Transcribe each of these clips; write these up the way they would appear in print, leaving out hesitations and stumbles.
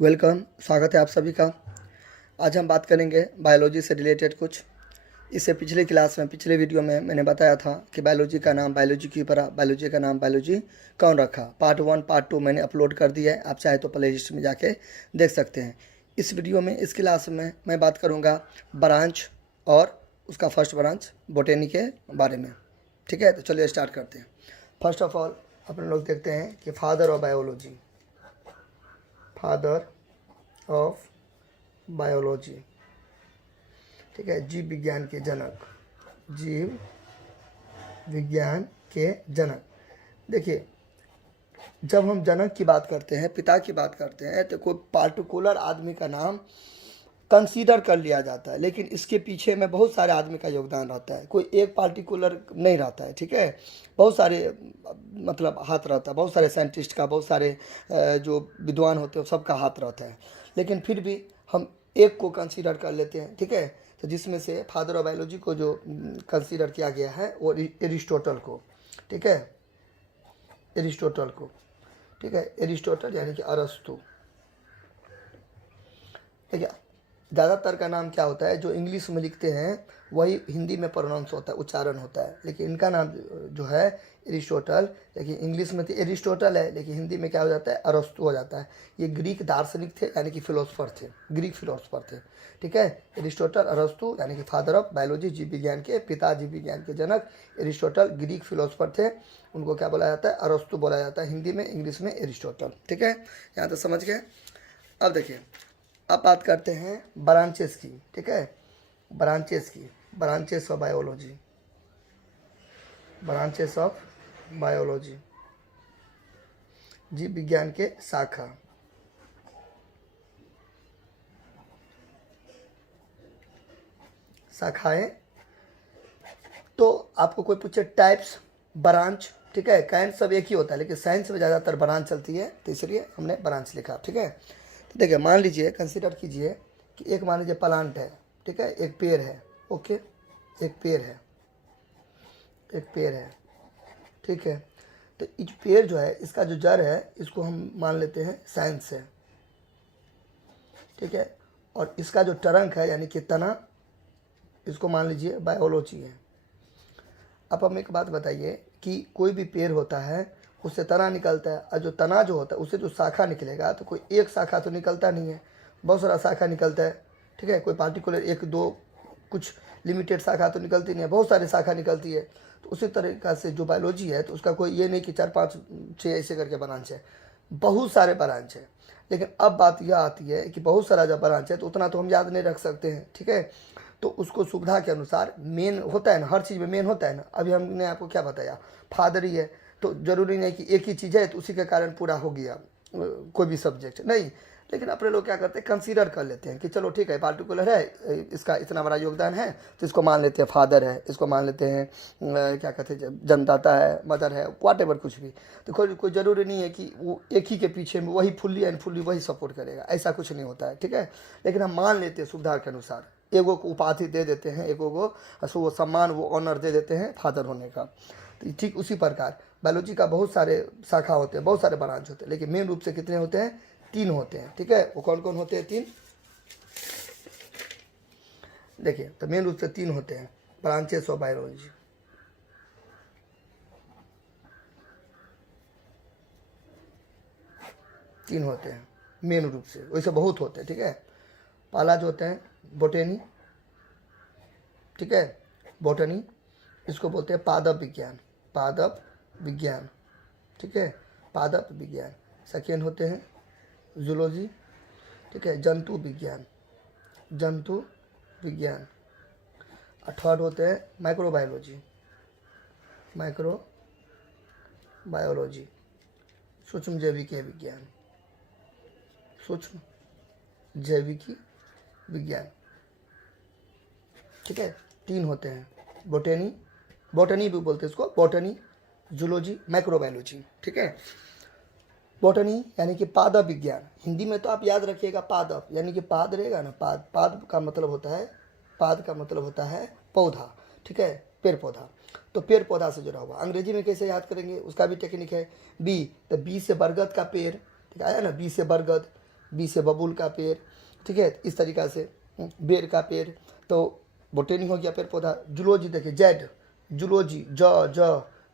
Welcome, स्वागत है आप सभी का। आज हम बात करेंगे बायोलॉजी से रिलेटेड कुछ। इससे पिछले क्लास में, पिछले वीडियो में मैंने बताया था कि बायोलॉजी का नाम बायोलॉजी क्यों पड़ा, बायोलॉजी का नाम बायोलॉजी कौन रखा। पार्ट 1 पार्ट 2 मैंने अपलोड कर दिया है, आप चाहे तो प्ले लिस्ट में जाके देख सकते हैं। इस वीडियो में, इस क्लास में मैं बात करूँगा ब्रांच और उसका फर्स्ट ब्रांच बोटेनी के बारे में। ठीक है, तो चलिए स्टार्ट करते हैं। फर्स्ट ऑफ ऑल अपन लोग देखते हैं कि father of biology, father of biology, ठीक है, जीव विज्ञान के जनक, जीव विज्ञान के जनक। देखिए, जब हम जनक की बात करते हैं, पिता की बात करते हैं, तो कोई पार्टिकुलर आदमी का नाम कंसीडर कर लिया जाता है, लेकिन इसके पीछे में बहुत सारे आदमी का योगदान रहता है। कोई एक पार्टिकुलर नहीं रहता है, ठीक है। बहुत सारे मतलब हाथ रहता है, बहुत सारे साइंटिस्ट का, बहुत सारे जो विद्वान होते हैं सबका हाथ रहता है, लेकिन फिर भी हम एक को कंसीडर कर लेते हैं, ठीक है। तो जिसमें से फादर ऑफ बायोलॉजी को जो कंसीडर किया गया है वो एरिस्टोटल को, ठीक है, एरिस्टोटल को, ठीक है। एरिस्टोटल यानी कि अरस्तु, ठीक है। ज़्यादातर का नाम क्या होता है, जो इंग्लिश में लिखते हैं वही हिंदी में प्रोनाउंस होता है, उच्चारण होता है, लेकिन इनका नाम जो है एरिस्टोटल, लेकिन इंग्लिश में तो एरिस्टोटल है, लेकिन हिंदी में क्या हो जाता है, अरस्तु हो जाता है। ये ग्रीक दार्शनिक थे, यानी कि फिलोसफर थे, ग्रीक फिलोसफर थे, ठीक है। एरिस्टोटल, अरस्तु यानी कि फादर ऑफ बायोलॉजी, जीव विज्ञान के पिता, जीव विज्ञान के जनक। एरिस्टोटल ग्रीक फिलोसफर थे, उनको क्या बोला जाता है, अरस्तु बोला जाता है हिंदी में, इंग्लिश में एरिस्टोटल, ठीक है। यहाँ तक समझ गए। अब देखिए, अब बात करते हैं ब्रांचेस की, ठीक है, ब्रांचेस की, branches of biology, branches of biology, जीव विज्ञान के शाखा। शाखाएं, तो आपको कोई पूछे टाइप्स, ब्रांच, ठीक है, काइंड सब एक ही होता है, लेकिन साइंस में ज़्यादातर ब्रांच चलती है, तो इसलिए हमने ब्रांच लिखा, ठीक है। तो देखिए, मान लीजिए, कंसीडर कीजिए कि एक, मान लीजिए प्लांट है, ठीक है, एक पेड़ है, ओके, एक पेड़ है, एक पेड़ है, ठीक है। तो इस पेड़ जो है, इसका जो जड़ है, इसको हम मान लेते हैं साइंस है, ठीक है, और इसका जो ट्रंक है यानी कि तना, इसको मान लीजिए बायोलॉजी है। अब हम एक बात बताइए कि कोई भी पेड़ होता है, उससे तना निकलता है, और जो तना जो होता है उससे जो शाखा निकलेगा, तो कोई एक शाखा तो निकलता नहीं है, बहुत सारा शाखा निकलता है, ठीक है। कोई पार्टिकुलर एक दो कुछ लिमिटेड शाखा तो निकलती नहीं है, बहुत सारी शाखा निकलती है। तो उसी तरीक़ा से जो बायोलॉजी है, तो उसका कोई ये नहीं कि 4 5 6 ऐसे करके ब्रांच है, बहुत सारे ब्रांच है। लेकिन अब बात यह आती है कि बहुत सारा जब ब्रांच है तो उतना तो हम याद नहीं रख सकते हैं, ठीक है। तो उसको सुविधा के अनुसार मेन होता है ना, हर चीज़ में मेन होता है ना। अभी हमने आपको क्या बताया, फादर ही है, तो ज़रूरी नहीं कि एक ही चीज़ है तो उसी के कारण पूरा हो गया कोई भी सब्जेक्ट नहीं। लेकिन अपने लोग क्या करते हैं, कंसीडर कर लेते हैं कि चलो ठीक है, पार्टिकुलर है, इसका इतना बड़ा योगदान है, तो इसको मान लेते हैं फादर है, इसको मान लेते हैं क्या कहते हैं, जन्मदाता है, मदर है, वाट एवर कुछ भी। तो कोई ज़रूरी नहीं है कि वो एक ही के पीछे में वही फुल्ली एंड फुल्ली वही सपोर्ट करेगा, ऐसा कुछ नहीं होता है, ठीक है। लेकिन हम मान लेते हैं सुविधा के अनुसार, एगो को उपाधि दे देते हैं, एगो को वो सम्मान, वो ऑनर दे देते हैं फादर होने का। तो ठीक उसी प्रकार बायोलॉजी का बहुत सारे शाखा होते हैं, बहुत सारे ब्रांच होते हैं, लेकिन मेन रूप से कितने होते हैं, 3 होते हैं, ठीक है। वो कौन कौन होते हैं, 3। देखिए, तो मेन रूप से 3 होते हैं ब्रांचेस ऑफ बायोलॉजी। तीन होते हैं मेन रूप से, वैसे बहुत होते हैं, ठीक है। पहला जो होते हैं बोटेनी, ठीक है, बोटनी, इसको बोलते हैं पादप विज्ञान, पादप विज्ञान, ठीक है, पादप विज्ञान। सेकेंड होते हैं जूलॉजी, ठीक है, जंतु विज्ञान, जंतु विज्ञान। और थर्ड होते हैं माइक्रोबायोलॉजी, माइक्रोबायोलॉजी, सूक्ष्म जैविकीय विज्ञान, सूक्ष्म जैविकी विज्ञान, ठीक है। 3 होते हैं, बोटेनी, बोटनी भी बोलते हैं इसको, बोटनी, जूलॉजी, माइक्रोबायोलॉजी, ठीक है। बोटनी यानी कि पादप विज्ञान, हिंदी में तो आप याद रखिएगा पादप, यानी कि पाद रहेगा ना, पाद, पाद का मतलब होता है, पाद का मतलब होता है पौधा, ठीक है, पेड़ पौधा। तो पेड़ पौधा से जुड़ा हुआ, अंग्रेजी में कैसे याद करेंगे, उसका भी टेक्निक है। बी, तो बी से बरगद का पेड़, ठीक है ना, बी से बरगद, बी से बबूल का पेड़, ठीक है, इस तरीक़ा से बेर का पेड़, तो बोटेनी हो गया पेड़ पौधा। जूलॉजी देखिए जेड, जूलॉजी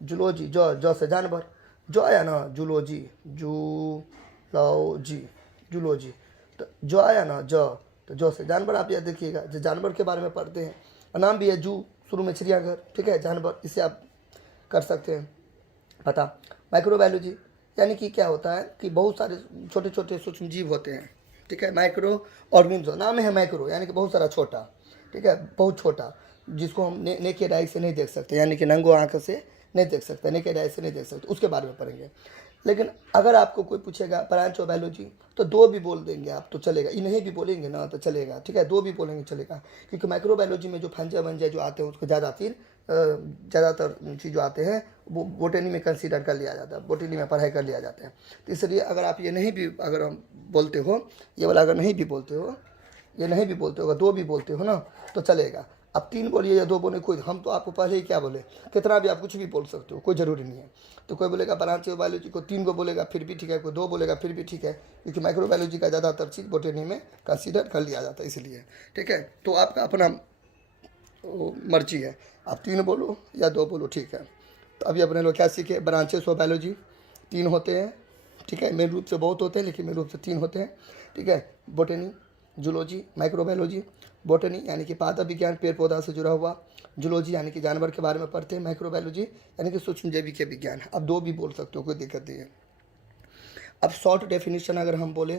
जूलॉजी ज से जानवर, जो आया ना जूलॉजी, जूलॉजी तो जो आया ना तो जो से जानवर, आप यह देखिएगा जो जानवर के बारे में पढ़ते हैं, और नाम भी है जू, शुरू में चिड़ियाघर, ठीक है, जानवर, इससे आप कर सकते हैं पता। माइक्रोबायोलॉजी यानी कि क्या होता है कि बहुत सारे छोटे छोटे सूक्ष्म जीव होते हैं, ठीक है, माइक्रो ऑर्गेनिज्म, नाम है माइक्रो यानी कि बहुत सारा छोटा, ठीक है, बहुत छोटा, जिसको हम नेकेड आई से नहीं देख सकते, यानी कि नंगो आँख से नहीं देख सकते, नेकेड आई से नहीं देख सकते, उसके बारे में पढ़ेंगे। लेकिन अगर आपको कोई पूछेगा ब्रांच ऑफ बायोलॉजी तो दो भी बोल देंगे आप तो चलेगा, इन्हें भी बोलेंगे ना तो चलेगा, ठीक है, दो भी बोलेंगे चलेगा, क्योंकि माइक्रोबायोलॉजी में जो फंजा वंजा जो आते हैं उसको ज़्यादातर चीज़ जो आते हैं वो बोटनी में कंसीडर कर लिया जाता है, बोटनी में पढ़ाई कर लिया जाता है। तो इसलिए अगर आप ये नहीं भी अगर हम बोलते हो, ये वाला अगर नहीं भी बोलते हो, ये नहीं भी बोलते हो, अगर दो भी बोलते हो ना तो चलेगा। अब तीन बोलिए या दो बोले, कोई, हम तो आपको पहले ही क्या बोले, कितना भी आप कुछ भी बोल सकते हो, कोई ज़रूरी नहीं है। तो कोई बोलेगा ब्रांच ऑफ बायोलॉजी को तीन को बोलेगा फिर भी ठीक है, कोई दो बोलेगा फिर भी ठीक है, क्योंकि माइक्रोबायोलॉजी का ज़्यादातर चीज़ बोटनी में कंसीडर कर लिया जाता है, इसलिए, ठीक है। तो आपका अपना मर्जी है, आप तीन बोलो या दो बोलो, ठीक है। तो अभी अपने लोग क्या सीखे, ब्रांचेस ऑफ बायोलॉजी तीन होते हैं, ठीक है, मेन रूप से बहुत होते हैं लेकिन मेन रूप से तीन होते हैं, ठीक है, बोटनी, जूलॉजी, माइक्रोबायोलॉजी। बोटनी यानी कि पादप विज्ञान, पेड़ पौधा से जुड़ा हुआ, जूलॉजी यानी कि जानवर के बारे में पढ़ते हैं, माइक्रोबायोलॉजी यानी कि सूक्ष्म जैविक के विज्ञान। अब दो भी बोल सकते हो, कोई दिक्कत नहीं है। अब शॉर्ट डेफिनेशन अगर हम बोले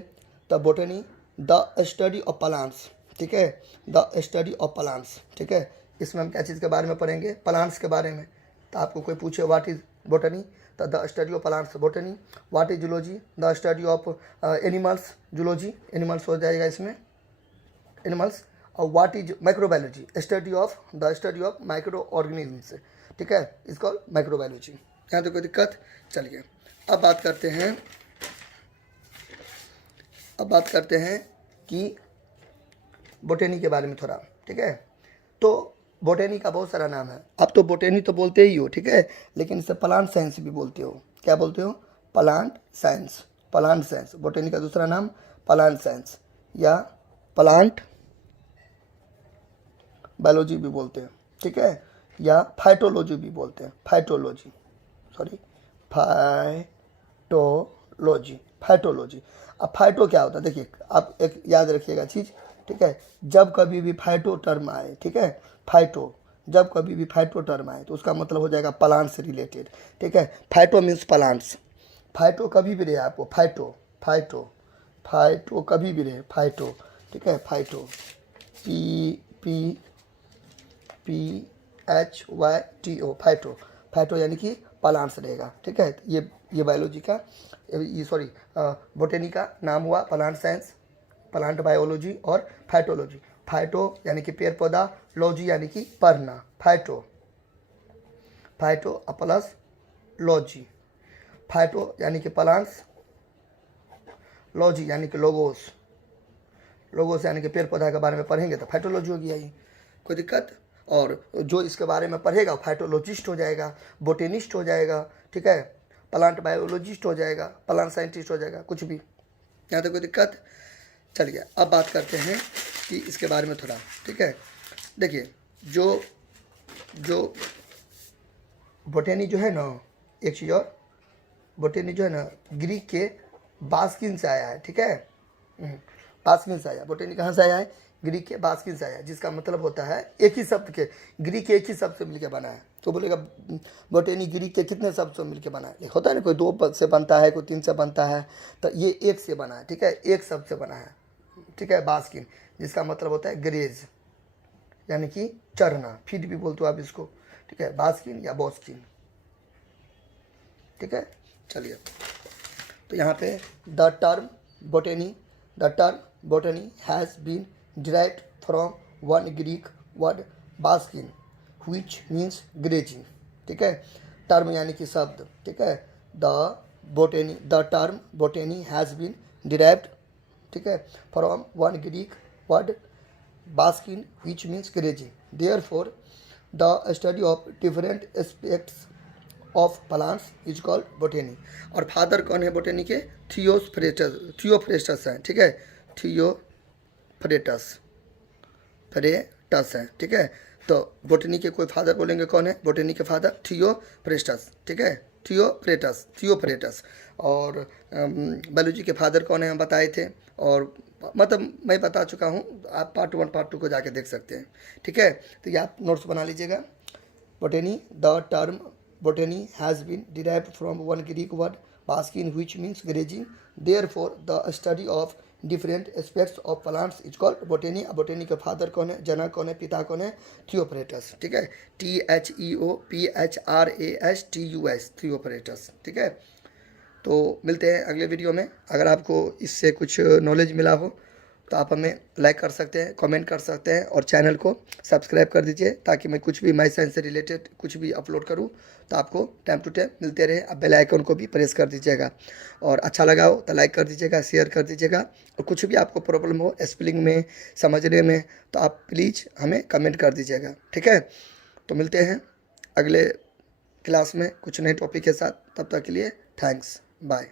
तो botany the study of plants, ठीक है, द स्टडी ऑफ प्लांट्स, ठीक है। इसमें हम क्या चीज़ के बारे में पढ़ेंगे, प्लांट्स के बारे में। तो आपको कोई पूछे व्हाट इज बोटनी तो the study of plants botany, what is zoology the study of animals, zoology animals हो जाएगा इसमें, एनिमल्स। और what is microbiology, study of micro organisms, ठीक है, इसको माइक्रोबायोलॉजी। यहाँ तो कोई दिक्कत, चलिए अब बात करते हैं कि बोटेनी के बारे में थोड़ा, ठीक है। तो बोटेनी का बहुत सारा नाम है, अब तो बोटेनी तो बोलते ही हो, ठीक है, लेकिन इसे प्लांट साइंस भी बोलते हो। क्या बोलते हो, प्लांट साइंस। बोटेनी का दूसरा नाम प्लांट साइंस या प्लांट बायोलॉजी भी बोलते हैं, ठीक है, या फाइटोलॉजी भी बोलते हैं, फाइटोलॉजी। अब फाइटो क्या होता है, देखिए आप एक याद रखिएगा चीज़, ठीक है, जब कभी भी फाइटो टर्म आए, ठीक है, जब कभी भी फाइटो टर्म आए तो उसका मतलब हो जाएगा प्लांट से रिलेटेड, ठीक है। फाइटो मीन्स प्लांट्स, फाइटो कभी भी रहे आपको, फाइटो कभी भी रहे, फाइटो, ठीक है, फाइटो PHYTO, फाइटो यानी कि प्लांट्स रहेगा, ठीक है। ये बायोलॉजी का, ये सॉरी बोटेनी का नाम हुआ प्लांट साइंस, प्लांट बायोलॉजी और फाइटोलॉजी। फाइटो यानी कि पेड़ पौधा, लॉजी यानी कि पढ़ना, फाइटो प्लस लॉजी, फाइटो यानी कि प्लांट्स, लॉजी यानी कि लोगोस यानी कि पेड़ पौधा के बारे में पढ़ेंगे तो फाइटोलॉजी हो गया, ये कोई दिक्कत। और जो इसके बारे में पढ़ेगा फाइटोलॉजिस्ट हो जाएगा, बोटेनिस्ट हो जाएगा, ठीक है, प्लांट बायोलॉजिस्ट हो जाएगा, प्लांट साइंटिस्ट हो जाएगा, कुछ भी, यहाँ तो कोई दिक्कत। चलिए अब बात करते हैं कि इसके बारे में थोड़ा, ठीक है। देखिए जो बोटेनी जो है ना, एक चीज़ और, बोटेनी जो है ना ग्रीक के बास्किन से आया है, ठीक है, बास्किन से आया, बोटेनी कहाँ से आया है, ग्रीक के बास्किन से आया, जिसका मतलब होता है एक ही शब्द के, ग्रीक के एक ही शब्द से मिलकर बना है। तो बोलेगा बोटेनी ग्रीक के कितने शब्द से मिलकर बना है, होता है ना, कोई दो पद से बनता है, कोई तीन से बनता है, तो ये एक से बना है, ठीक है, एक शब्द से बना है, ठीक है, बास्किन, जिसका मतलब होता है ग्रेज यानी कि चरना, फीड भी बोलते हो आप इसको, ठीक है, बास्किन या बॉस्किन, ठीक है। चलिए तो यहाँ पे the term botany has been derived from one Greek word baskin which means grazing, ठीक है, टर्म यानी कि शब्द, ठीक है, the term botany has been derived, ठीक है, from one Greek word baskin which means grazing, therefore the study of different aspects of plants is called बोटेनी। और फादर कौन है बोटेनी के? थियोफ्रेस्टस हैं, ठीक है, थियोफ्रेटस फ्रेटस हैं, ठीक है। तो बोटनी के कोई फादर बोलेंगे कौन है? बोटनी के फादर थियोफ्रेस्टस, ठीक है, थियोफ्रेटस। और बायोलॉजी के फादर कौन है हम बताए थे, और मतलब मैं बता चुका हूँ, आप पार्ट 1 पार्ट 2 को जाके देख सकते हैं, ठीक है। तो ये आप नोट्स बना लीजिएगा। Botany, the term botany has been derived from one Greek word baskin, which means grazing. Therefore, the study of different aspects of plants is called botany. अब botany का फादर कौन है, जनक कौन है, पिता कौन है? थियोफ्रेटस, ठीक है, THEOPHRASTUS, थियोफ्रेटस, ठीक है। तो मिलते हैं अगले वीडियो में। अगर आपको इससे कुछ नॉलेज मिला हो तो आप हमें लाइक कर सकते हैं, कमेंट कर सकते हैं, और चैनल को सब्सक्राइब कर दीजिए, ताकि मैं कुछ भी मैथ साइंस से रिलेटेड कुछ भी अपलोड करूं तो आपको टाइम टू टाइम मिलते रहे। अब बेल आइकन को भी प्रेस कर दीजिएगा, और अच्छा लगा हो तो लाइक कर दीजिएगा, शेयर कर दीजिएगा। और कुछ भी आपको प्रॉब्लम हो स्पेलिंग में, समझने में, तो आप प्लीज़ हमें कमेंट कर दीजिएगा, ठीक है। तो मिलते हैं अगले क्लास में कुछ नए टॉपिक के साथ। तब तक के लिए थैंक्स, बाय।